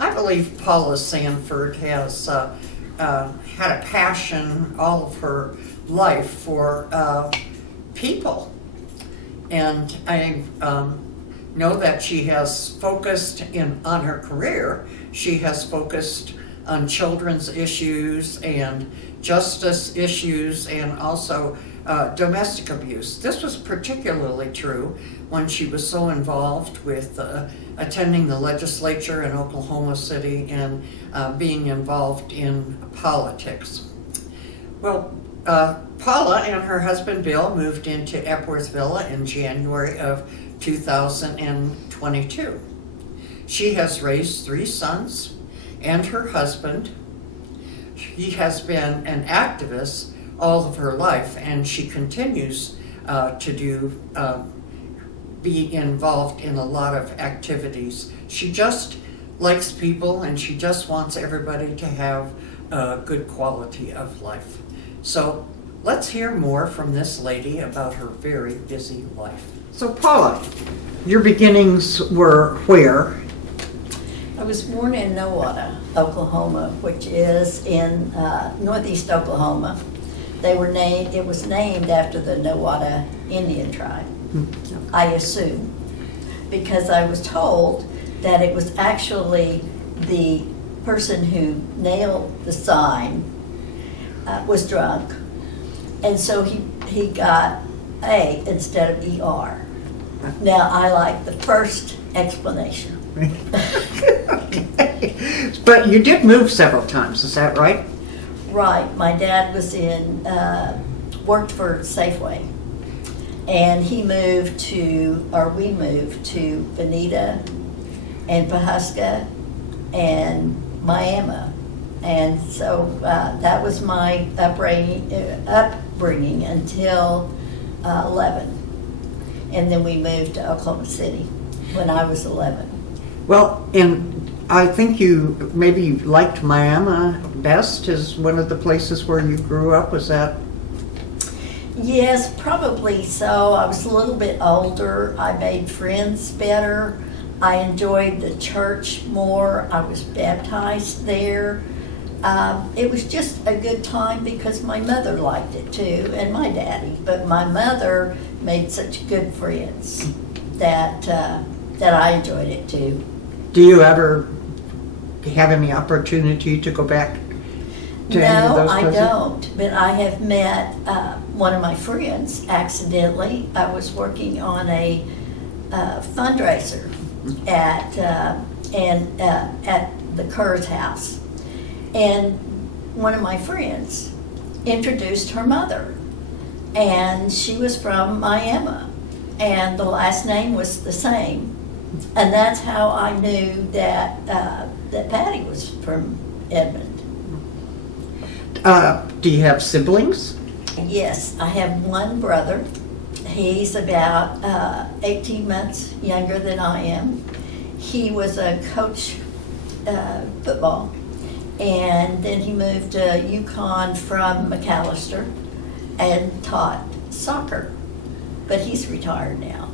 I believe Paula Sanford has had a passion all of her life for people. And I know that she has focused on her career. She has focused on children's issues and justice issues and also domestic abuse. This was particularly true when she was so involved with attending the legislature in Oklahoma City and being involved in politics. Well, Paula and her husband Bill moved into Epworth Villa in January of 2022. She has raised 3 sons and her husband. He has been an activist all of her life, and she continues to be involved in a lot of activities. She just likes people, and she just wants everybody to have a good quality of life. So let's hear more from this lady about her very busy life. So Paula, your beginnings were where? I was born in Nowata, Oklahoma, which is in northeast Oklahoma. It was named after the Nowata Indian tribe, I assume, because I was told that it was actually the person who nailed the sign was drunk, and so he got A instead of ER. Now, I like the first explanation. Okay. But you did move several times, is that right? Right. My dad worked for Safeway, and we moved to Bonita and Pahuska and Miami. And so that was my upbringing until 11. And then we moved to Oklahoma City when I was 11. Well, and I think you maybe liked Miami best as one of the places where you grew up. Was that? Yes, probably so. I was a little bit older. I made friends better. I enjoyed the church more. I was baptized there. It was just a good time because my mother liked it too, and my daddy. But my mother made such good friends that I enjoyed it too. Do you ever have any opportunity to go back to any of those places? No, I don't. But I have met one of my friends accidentally. I was working on a fundraiser at the Kerr's house, and one of my friends introduced her mother, and she was from Miami, and the last name was the same. And that's how I knew that Patty was from Edmond. Do you have siblings? Yes, I have one brother. He's about 18 months younger than I am. He was a coach football, and then he moved to Yukon from McAllister and taught soccer, but he's retired now.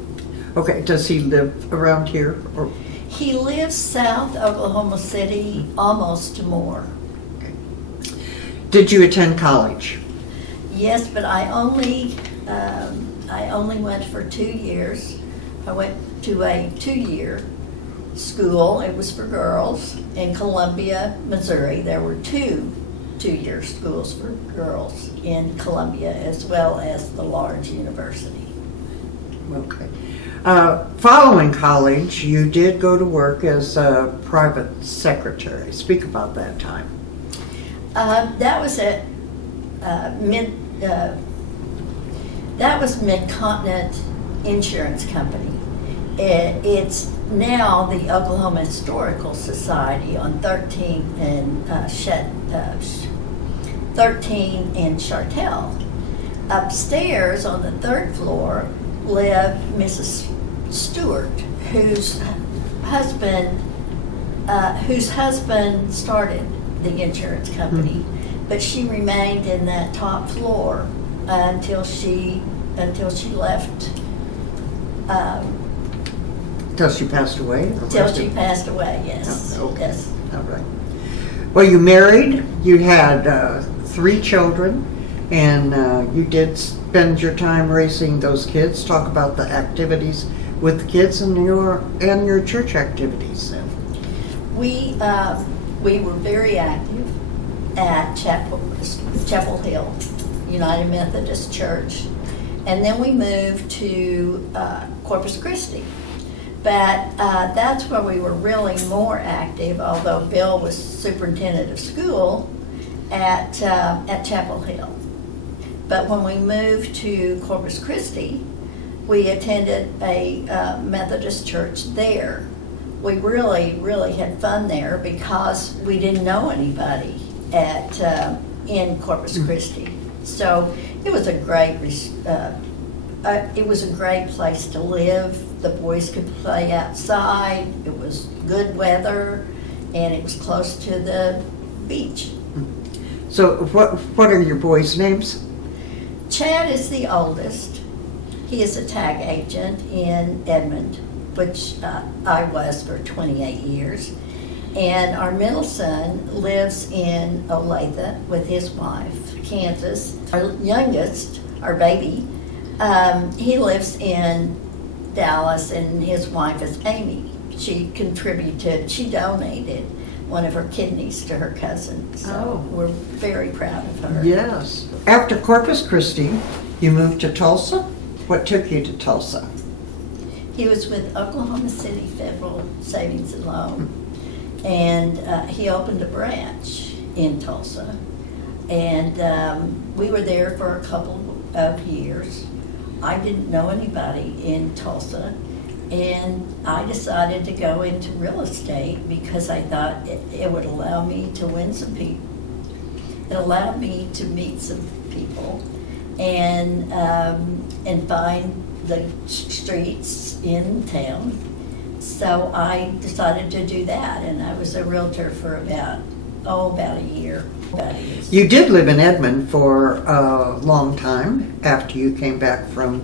Okay, does he live around here? Or? He lives south Oklahoma City, almost to Moore. Did you attend college? Yes, but I only went for 2 years. I went to a 2-year school. It was for girls in Columbia, Missouri. There were 2-year schools for girls in Columbia, as well as the large university. Okay. Following college, you did go to work as a private secretary. Speak about that time. That was at Mid-Continent Insurance Company. It's now the Oklahoma Historical Society on 13th and Chartel. Upstairs on the 3rd floor lived Mrs. Stewart, whose husband started the insurance company, but she remained in that top floor until she left Till she passed away? Till she passed away, yes. Oh, okay. Yes. All right. Well, you married, you had 3 children, and you did spend your time raising those kids. Talk about the activities with the kids and your church activities. We were very active at Chapel Hill United Methodist Church, and then we moved to Corpus Christi. But that's where we were really more active, although Bill was superintendent of school at Chapel Hill. But when we moved to Corpus Christi, we attended a Methodist church there. We really, really had fun there because we didn't know anybody in Corpus Christi. So it was a great place to live. The boys could play outside. It was good weather, and it was close to the beach. So what are your boys' names? Chad is the oldest. He is a tag agent in Edmond, which I was for 28 years. And our middle son lives in Olathe with his wife, Kansas. Our youngest, our baby, he lives in Dallas, and his wife is Amy. She donated one of her kidneys to her cousin. So we're very proud of her. Yes. After Corpus Christi, you moved to Tulsa. What took you to Tulsa? He was with Oklahoma City Federal Savings and Loan, and he opened a branch in Tulsa. And we were there for a couple of years. I didn't know anybody in Tulsa, and I decided to go into real estate because I thought it would allow me to win some people. It allowed me to meet some people and find the streets in town. So I decided to do that, and I was a realtor for about a year. You did live in Edmond for a long time after you came back from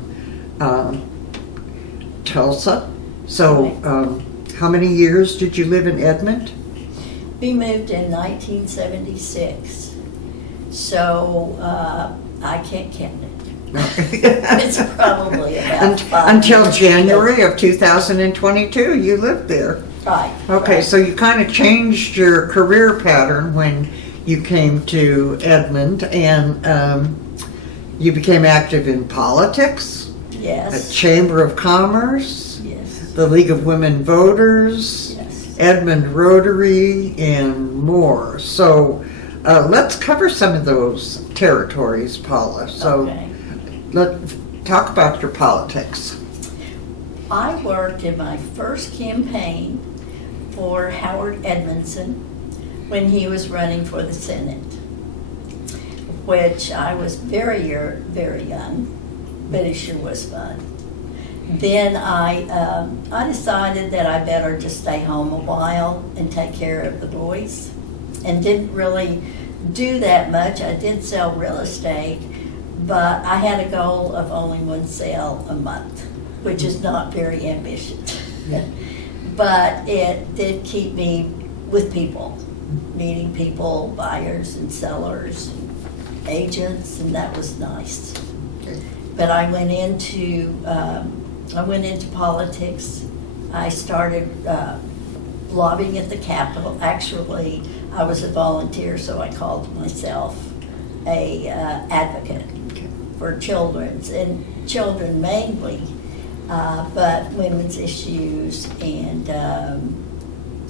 Tulsa. So how many years did you live in Edmond? We moved in 1976, so I can't count it. It's probably about 5 Until years. January of 2022, you lived there. Right. Okay, right. so you kind of changed your career pattern when you came to Edmond, and you became active in politics, Yes. the Chamber of Commerce, Yes. the League of Women Voters, Yes. Edmond Rotary, and more. So let's cover some of those territories, Paula. So Okay. let's talk about your politics. I worked in my first campaign for Howard Edmondson when he was running for the Senate, which I was very young, but it sure was fun. Then I decided that I better just stay home a while and take care of the boys, and didn't really do that much. I did sell real estate, but I had a goal of only one sale a month, which is not very ambitious. But it did keep me with people, meeting people, buyers and sellers, and agents, and that was nice. But I went into politics. I started lobbying at the Capitol. Actually, I was a volunteer, so I called myself a advocate for children mainly, but women's issues, and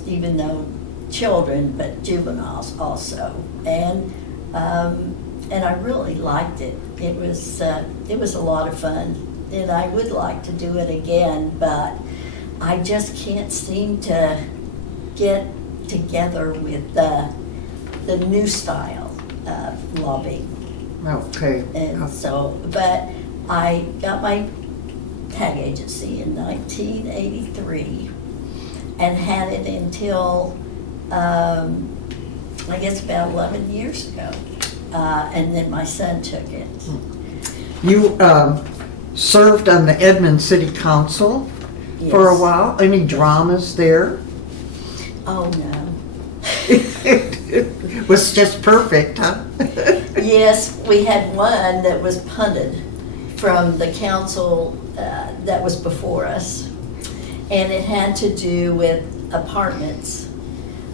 even though children, but juveniles also, and I really liked it. It was a lot of fun, and I would like to do it again, but I just can't seem to get together with the new style of lobbying. Okay. And so, but I got my tag agency in 1983 and had it until, I guess about 11 years ago. And then my son took it. You served on the Edmond City Council for a Yes. while? Any dramas there? Oh, no. It was just perfect, huh? Yes, we had one that was punted from the council that was before us. And it had to do with apartments.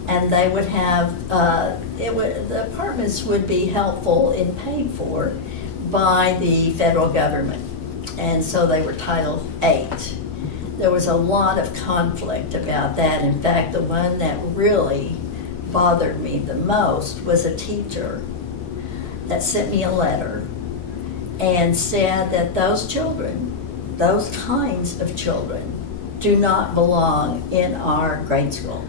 And they would have, the apartments would be helpful and paid for by the federal government. And so they were Title VIII. There was a lot of conflict about that. In fact, the one that really bothered me the most was a teacher that sent me a letter and said that those children, those kinds of children, do not belong in our grade school.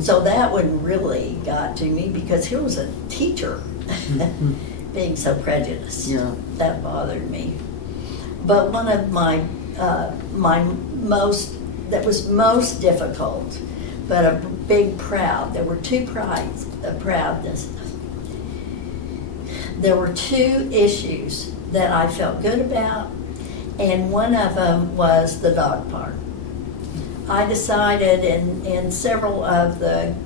So that one really got to me because here was a teacher being so prejudiced. Yeah. That bothered me. But one of my that was most difficult, but a big proud, there were two prides of proudness. There were two issues that I felt good about, and one of them was the dog park. I decided, and several of the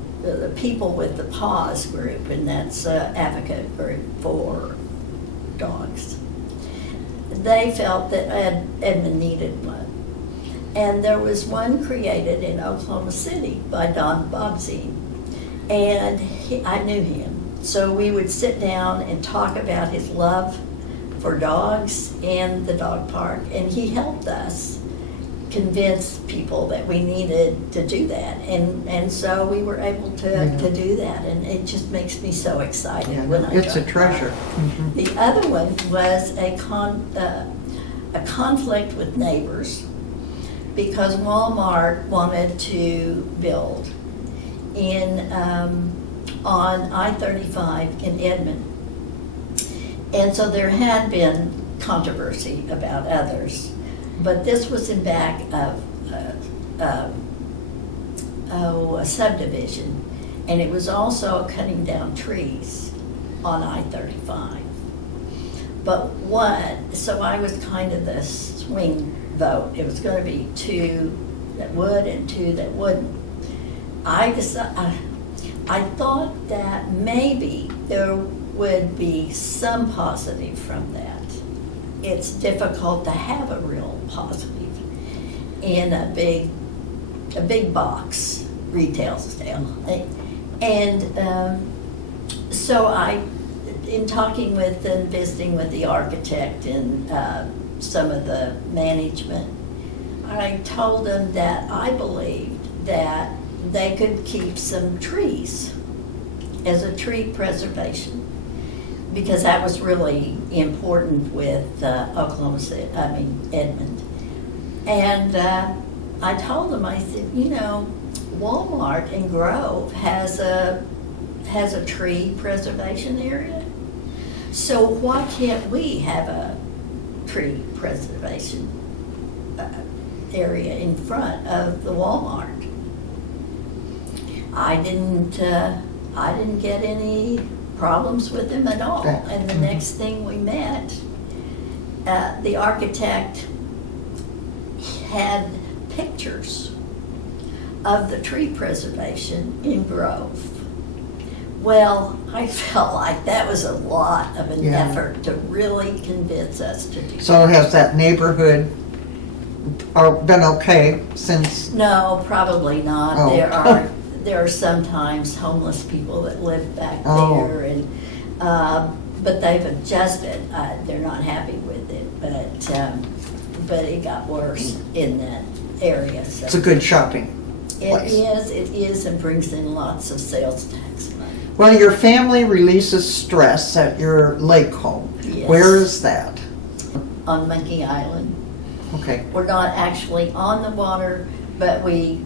people with the PAWS group, and that's advocate group for dogs, they felt that Edmond needed one. And there was one created in Oklahoma City by Don Bobzine, and I knew him. So we would sit down and talk about his love for dogs and the dog park, and he helped us convince people that we needed to do that, and so we were able to do that, and it just makes me so excited when I It's a drive by. treasure. The other one was a conflict with neighbors because Walmart wanted to build on I-35 in Edmond, and so there had been controversy about others. But this was in back of a subdivision, and it was also cutting down trees on I-35. But so I was kind of the swing vote. It was going to be two that would and two that wouldn't. I thought that maybe there would be some positive from that. It's difficult to have a real positive in a big box retail sale. And so in talking with and visiting with the architect and some of the management, I told them that I believed that they could keep some trees as a tree preservation, because that was really important with Oklahoma City, Edmond. And I told them, I said, Walmart in Grove has a tree preservation area. So why can't we have a tree preservation area in front of the Walmart? I didn't get any problems with them at all. And the next thing we met, the architect had pictures of the tree preservation in Grove. Well, I felt like that was a lot of an effort to really convince us to do So has that neighborhood been okay since? No, probably not. Oh. There are sometimes homeless people that live back Oh. there, and but they've adjusted. They're not happy with it, but it got worse in that area. So It's a good shopping place. It is, and brings in lots of sales tax money. Well, your family releases stress at your lake home. Yes. Where is that? On Monkey Island. Okay. We're not actually on the water, but we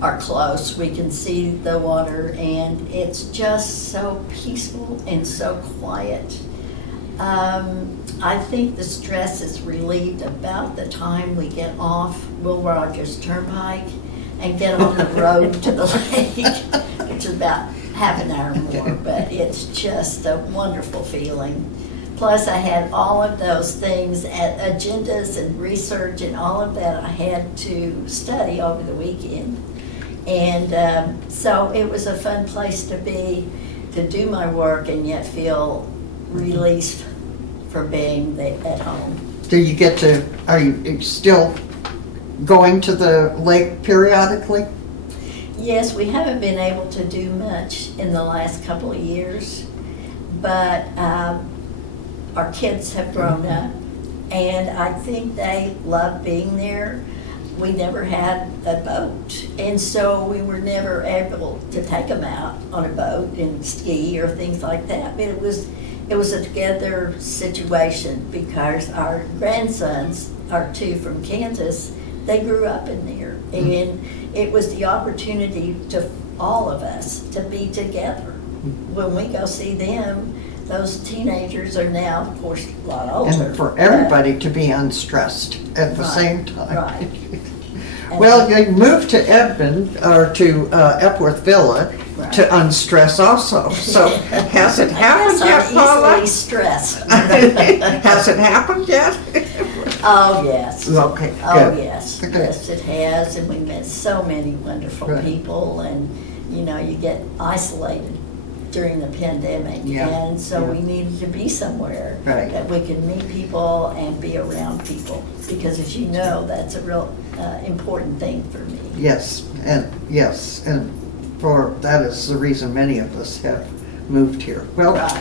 are close. We can see the water, and it's just so peaceful and so quiet. I think the stress is relieved about the time we get off Will Rogers Turnpike and get on the road to the lake, which is about half an hour more, but it's just a wonderful feeling Plus, I had all of those things, agendas and research and all of that I had to study over the weekend. And so it was a fun place to be, to do my work and yet feel released for being at home. Do you get to, are you still going to the lake periodically? Yes, we haven't been able to do much in the last couple of years, but our kids have grown up, and I think they love being there. We never had a boat, and so we were never able to take them out on a boat and ski or things like that. But it was a together situation because our grandsons, our two from Kansas, they grew up in there, and it was the opportunity to all of us to be together. When we go see them, those teenagers are now, of course, a lot older. And for everybody to be unstressed at the Right, same time. right. Well, you moved to Epworth Villa Right. to unstress also. So has it happened yet, I'm Paula? easily stressed. Has it happened yet? Oh, yes. Okay, Oh, good. yes. Good. Yes, it has, and we met so many wonderful Right. people, and, you know, you get isolated during the pandemic. Yeah, And so yeah. we needed to be somewhere Right. that we can meet people and be around people, because as you know, that's a real important thing for me. Yes, and for that is the reason many of us have moved here. Well, Right.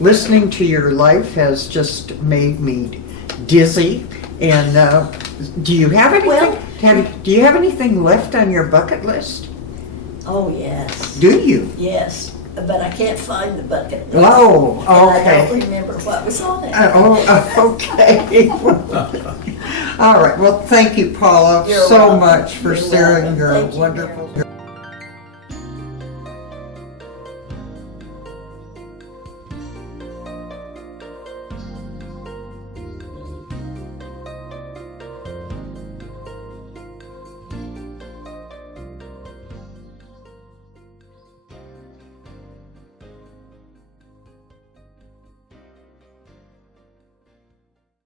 listening to your life has just made me dizzy. And do you have anything? Well- Do you have anything left on your bucket list? Oh, yes. Do you? Yes, but I can't find the bucket list. Oh, And I okay. don't remember what was on it. Okay. All right. Well, thank you, Paula, You're so welcome. much for You're sharing welcome. your Thank you very wonderful